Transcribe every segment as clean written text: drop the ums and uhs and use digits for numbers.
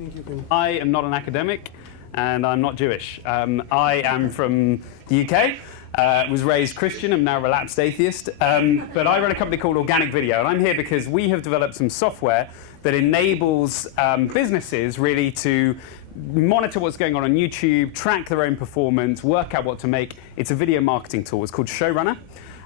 think you can. I am not an academic, and I'm not Jewish. I am from the UK. Was raised Christian. I'm now a relapsed atheist. But I run a company called Organic Video, and I'm here because we have developed some software that enables businesses really to monitor what's going on YouTube, track their own performance, work out what to make. It's a video marketing tool. It's called Showrunner.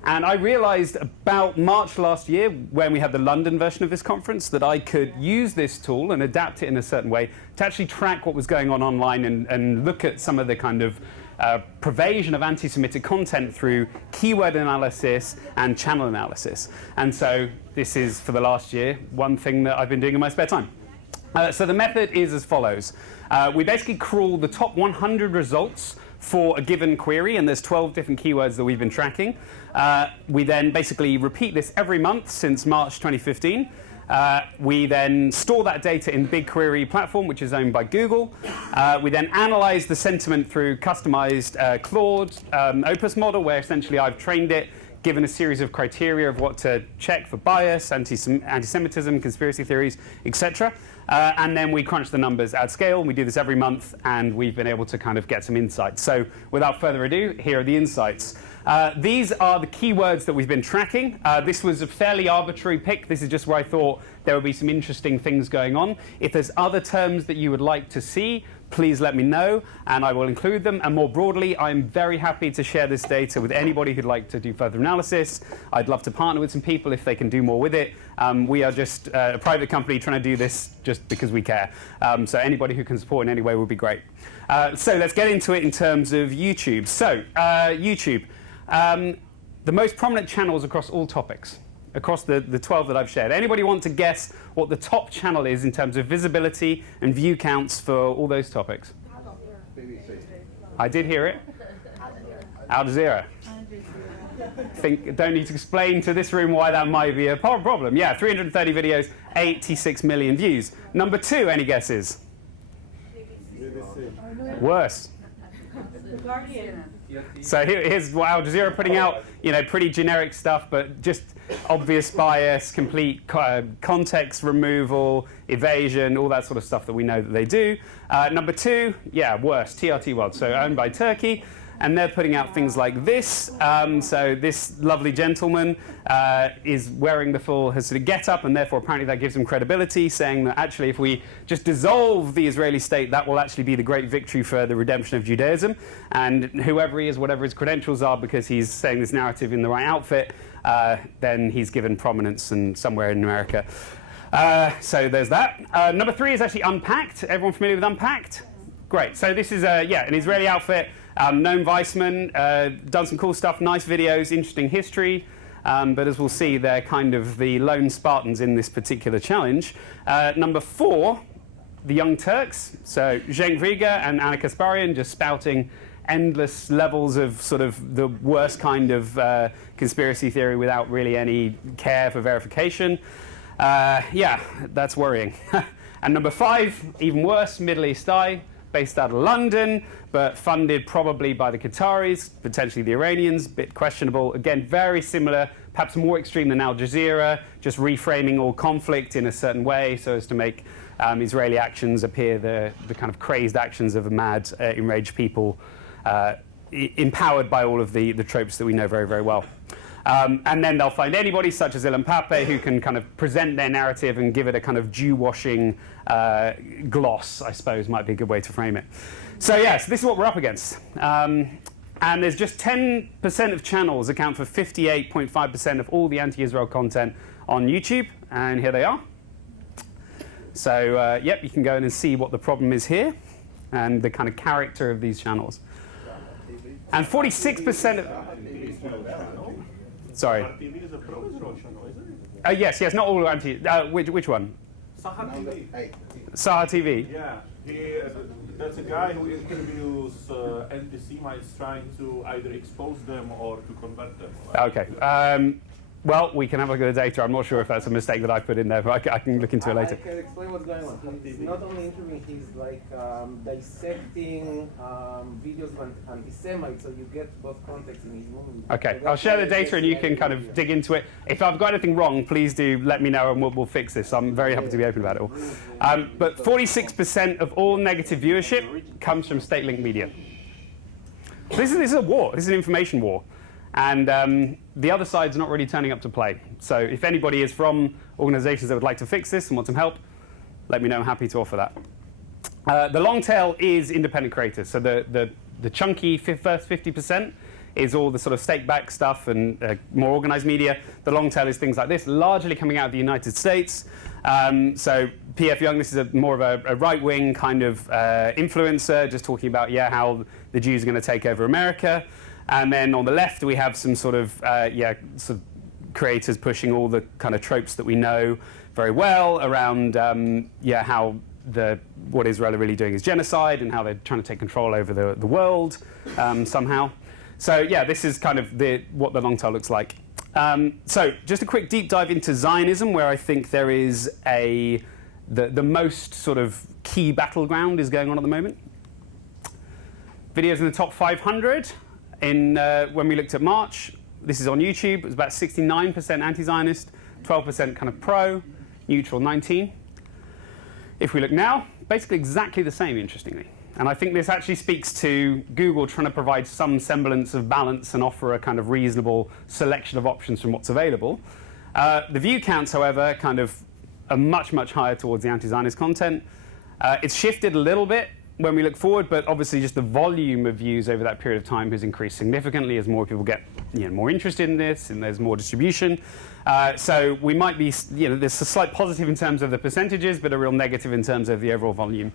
And I realized about March last year, when we had the London version of this conference, that I could use this tool and adapt it in a certain way to actually track what was going on online and look at some of the kind of pervasion of anti-Semitic content through keyword analysis and channel analysis. And so this is, for the last year, one thing that I've been doing in my spare time. So the method is as follows. We basically crawl the top 100 results for a given query, and there's 12 different keywords that we've been tracking. We then basically repeat this every month since March 2015. We then store that data in the BigQuery platform, which is owned by Google. We then analyze the sentiment through customized Claude Opus model, where essentially I've trained it, given a series of criteria of what to check for bias, anti-Semitism, conspiracy theories, etc. And then we crunch the numbers at scale. We do this every month, and we've been able to kind of get some insights. So without further ado, here are the insights. These are the keywords that we've been tracking. This was a fairly arbitrary pick. This is just where I thought there would be some interesting things going on. If there's other terms that you would like to see, please let me know, and I will include them. And more broadly, I'm very happy to share this data with anybody who'd like to do further analysis. I'd love to partner with some people if they can do more with it. We are just a private company trying to do this just because we care. So anybody who can support in any way would be great. So let's get into it in terms of YouTube. So YouTube, the most prominent channels across all topics, across the 12 that I've shared. Anybody want to guess what the top channel is in terms of visibility and view counts for all those topics? I did hear it. Al Jazeera. Don't need to explain to this room why that might be a problem. Yeah, 330 videos, 86 million views. Number 2, any guesses? Worse. So here's what Al Jazeera are putting out, pretty generic stuff, but just obvious bias, complete context removal, evasion, all that sort of stuff that we know that they do. Number 2, yeah, worse, TRT World, so owned by Turkey. And they're putting out things like this. So this lovely gentleman is wearing the full Hasidic get-up, and therefore apparently that gives him credibility, saying that actually if we just dissolve the Israeli state, that will actually be the great victory for the redemption of Judaism. And whoever he is, whatever his credentials are, because he's saying this narrative in the right outfit, then he's given prominence and somewhere in America. So there's that. Number 3 is actually Unpacked. Everyone familiar with Unpacked? Great. So this is an Israeli outfit. Noam Weissman, done some cool stuff, nice videos, interesting history, but as we'll see, they're kind of the lone Spartans in this particular challenge. Number 4, the Young Turks, so Cenk Uygur and Ana Kasparian just spouting endless levels of sort of the worst kind of conspiracy theory without really any care for verification. Yeah, that's worrying. And number 5, even worse, Middle East Eye, based out of London, but funded probably by the Qataris, potentially the Iranians, bit questionable. Again, very similar, perhaps more extreme than Al Jazeera, just reframing all conflict in a certain way so as to make Israeli actions appear the kind of crazed actions of a mad, enraged people, empowered by all of the tropes that we know very, very well. And then they'll find anybody such as Ilan Pappé who can kind of present their narrative and give it a kind of Jew-washing gloss, I suppose, might be a good way to frame it. So yes, this is what we're up against. And there's just 10% of channels account for 58.5% of all the anti-Israel content on YouTube, and here they are. So yep, you can go in and see what the problem is here and the kind of character of these channels. And 46% of... Sorry. TV is a pro-Israel channel, isn't it? Yes, not all anti... which one? Sahar TV. Sahar TV? Yeah. That's a guy who interviews anti-Semites trying to either expose them or to convert them. Okay. Well, we can have a look at the data. I'm not sure if that's a mistake that I put in there, but I can look into it later. I can explain what's going on. He's not only interviewing, he's like dissecting videos of anti-Semites, so you get both contexts in his movie. Okay, So I'll share the data and you can kind of dig into it. If I've got anything wrong, please do let me know and we'll fix this. I'm very happy to be open about it all. But 46% of all negative viewership comes from state-linked media. This is a war. This is an information war. And the other side's not really turning up to play. So if anybody is from organizations that would like to fix this and want some help, let me know. I'm happy to offer that. The long tail is independent creators. So the chunky first 50% is all the sort of state-backed stuff and more organized media. The long tail is things like this, largely coming out of the United States. So P.F. Young, this is more of a right-wing kind of influencer, just talking about, how the Jews are going to take over America. And then on the left, we have some sort of, sort of creators pushing all the kind of tropes that we know very well around, how what Israel are really doing is genocide and how they're trying to take control over the world somehow. So this is kind of what the long tail looks like. So just a quick deep dive into Zionism, where I think there is the most sort of key battleground is going on at the moment. Videos in the top 500. When we looked at March, this is on YouTube, it was about 69% anti-Zionist, 12% kind of pro, neutral 19. If we look now, basically exactly the same, interestingly. And I think this actually speaks to Google trying to provide some semblance of balance and offer a kind of reasonable selection of options from what's available. The view counts, however, kind of are much, much higher towards the anti-Zionist content. It's shifted a little bit when we look forward, but obviously just the volume of views over that period of time has increased significantly as more people get more interested in this and there's more distribution. So we might be, there's a slight positive in terms of the percentages, but a real negative in terms of the overall volume.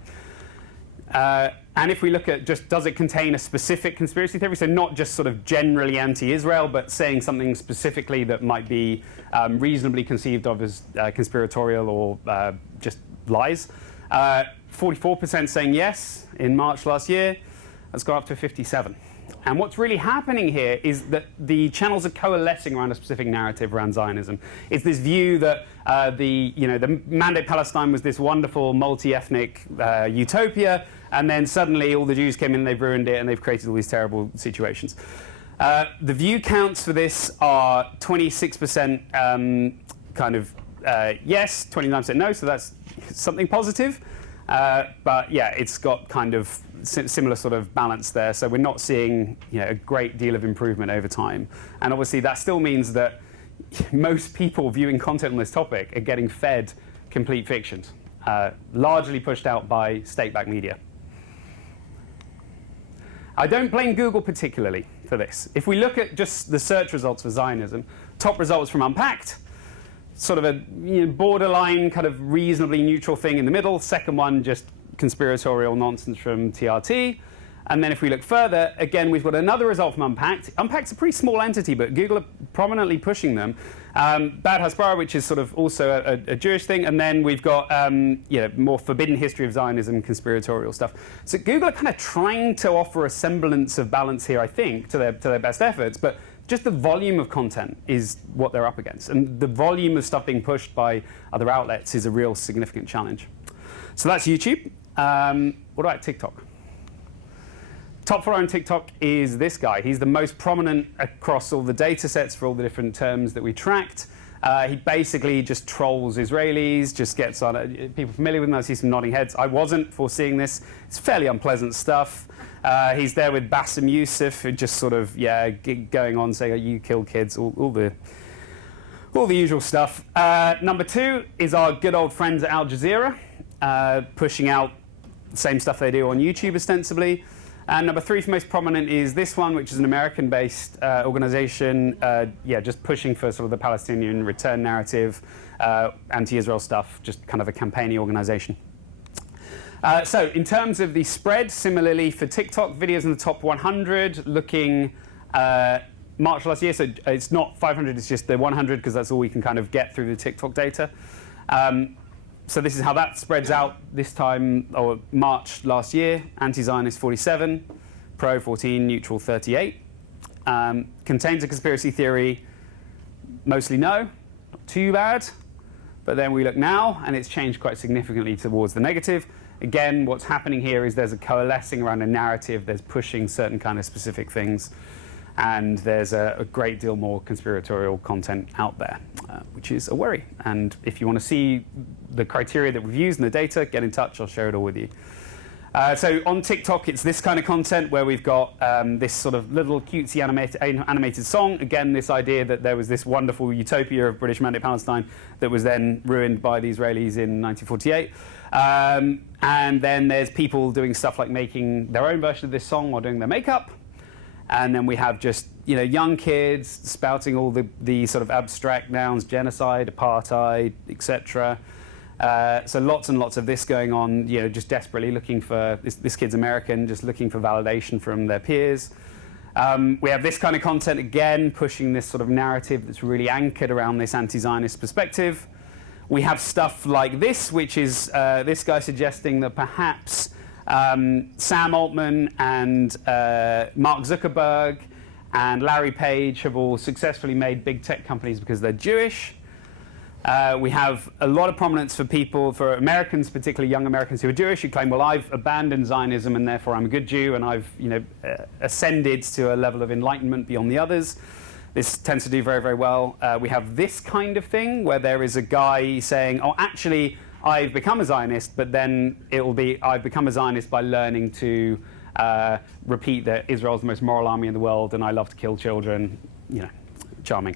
And if we look at just, does it contain a specific conspiracy theory? So not just sort of generally anti-Israel, but saying something specifically that might be reasonably conceived of as conspiratorial or just lies. 44% saying yes in March last year. That's gone up to 57%. And what's really happening here is that the channels are coalescing around a specific narrative around Zionism. It's this view that the Mandate Palestine was this wonderful multi-ethnic utopia, and then suddenly all the Jews came in, they've ruined it, and they've created all these terrible situations. The view counts for this are 26% yes, 29% no, so that's something positive. But it's got kind of similar sort of balance there. So we're not seeing a great deal of improvement over time. And obviously that still means that most people viewing content on this topic are getting fed complete fictions, largely pushed out by state-backed media. I don't blame Google particularly for this. If we look at just the search results for Zionism, top results from Unpacked, sort of a borderline kind of reasonably neutral thing in the middle. Second one, just conspiratorial nonsense from TRT. And then if we look further, again, we've got another result from Unpacked. Unpacked's a pretty small entity, but Google are prominently pushing them. Bad Hasbara, which is sort of also a Jewish thing. And then we've got more forbidden history of Zionism, conspiratorial stuff. So Google are kind of trying to offer a semblance of balance here, I think, to their best efforts. But just the volume of content is what they're up against. And the volume of stuff being pushed by other outlets is a real significant challenge. So that's YouTube. What about TikTok? Top follower on TikTok is this guy. He's the most prominent across all the data sets for all the different terms that we tracked. He basically just trolls Israelis, just gets on people familiar with him. I see some nodding heads. I wasn't foreseeing this. It's fairly unpleasant stuff. He's there with Bassem Youssef, who just sort of, going on saying, oh, you kill kids, all the usual stuff. Number 2 is our good old friends at Al Jazeera, pushing out the same stuff they do on YouTube, ostensibly. And number 3 for most prominent is this one, which is an American-based organization, just pushing for sort of the Palestinian return narrative, anti-Israel stuff, just kind of a campaigning organization. So in terms of the spread, similarly for TikTok, videos in the top 100, looking March last year, so it's not 500, it's just the 100, because that's all we can kind of get through the TikTok data. So this is how that spreads out this time, or March last year. Anti-Zionist 47, pro 14, neutral 38. Contains a conspiracy theory, Mostly no, not too bad. But then we look now, and it's changed quite significantly towards the negative. Again, what's happening here is there's a coalescing around a narrative. There's pushing certain kind of specific things. And there's a great deal more conspiratorial content out there, which is a worry. And if you want to see the criteria that we've used in the data, get in touch. I'll share it all with you. So on TikTok, it's this kind of content where we've got this sort of little cutesy animated song. Again, this idea that there was this wonderful utopia of British Mandate Palestine that was then ruined by the Israelis in 1948. And then there's people doing stuff like making their own version of this song or doing their makeup. And then we have just young kids spouting all the sort of abstract nouns, genocide, apartheid, etc. So lots and lots of this going on, just desperately looking for, this kid's American, just looking for validation from their peers. We have this kind of content, again, pushing this sort of narrative that's really anchored around this anti-Zionist perspective. We have stuff like this, which is this guy suggesting that perhaps Sam Altman and Mark Zuckerberg and Larry Page have all successfully made big tech companies because they're Jewish. We have a lot of prominence for Americans, particularly young Americans who are Jewish, who claim, well, I've abandoned Zionism and therefore I'm a good Jew and I've ascended to a level of enlightenment beyond the others. This tends to do very, very well. We have this kind of thing where there is a guy saying, oh, actually, I've become a Zionist, but then it'll be, I've become a Zionist by learning to repeat that Israel's the most moral army in the world and I love to kill children. Charming.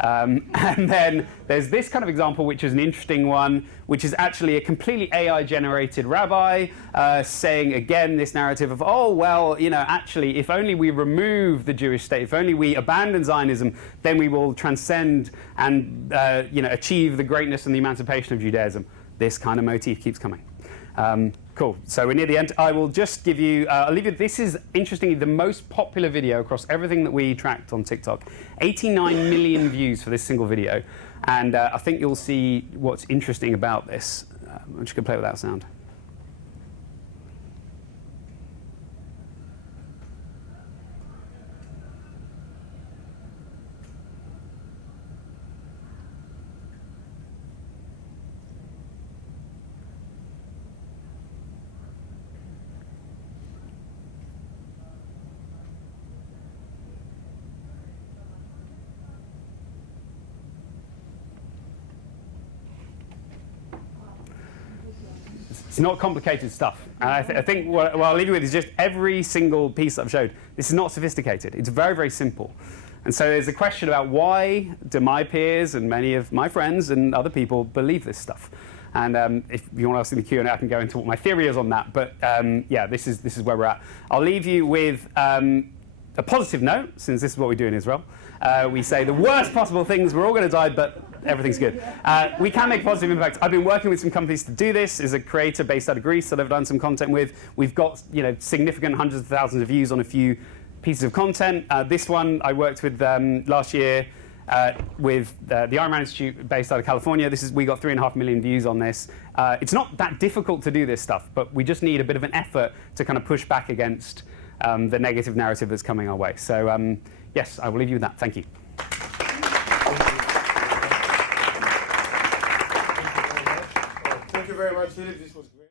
And then there's this kind of example, which is an interesting one, which is actually a completely AI-generated rabbi saying, again, this narrative of, oh, well, actually, if only we remove the Jewish state, if only we abandon Zionism, then we will transcend and achieve the greatness and the emancipation of Judaism. This kind of motif keeps coming. Cool. So we're near the end. I will just give you, I'll leave you, this is, interestingly, the most popular video across everything that we tracked on TikTok. 89 million views for this single video. And I think you'll see what's interesting about this. I'm just going to play without sound. It's not complicated stuff. And I think what I'll leave you with is just every single piece that I've showed. This is not sophisticated. It's very, very simple. And so there's a question about why do my peers and many of my friends and other people believe this stuff? And if you want to ask in the Q&A, I can go into what my theory is on that. But yeah, this is where we're at. I'll leave you with a positive note, since this is what we do in Israel. We say the worst possible things, we're all going to die, but everything's good. We can make a positive impact. I've been working with some companies to do this. As a creator based out of Greece that I've done some content with, we've got significant hundreds of thousands of views on a few pieces of content. This one I worked with last year with the Iron Man Institute based out of California. We got 3.5 million views on this. It's not that difficult to do this stuff, but we just need a bit of an effort to kind of push back against the negative narrative that's coming our way. So yes, I will leave you with that. Thank you. Thank you very much, Philip. This was great.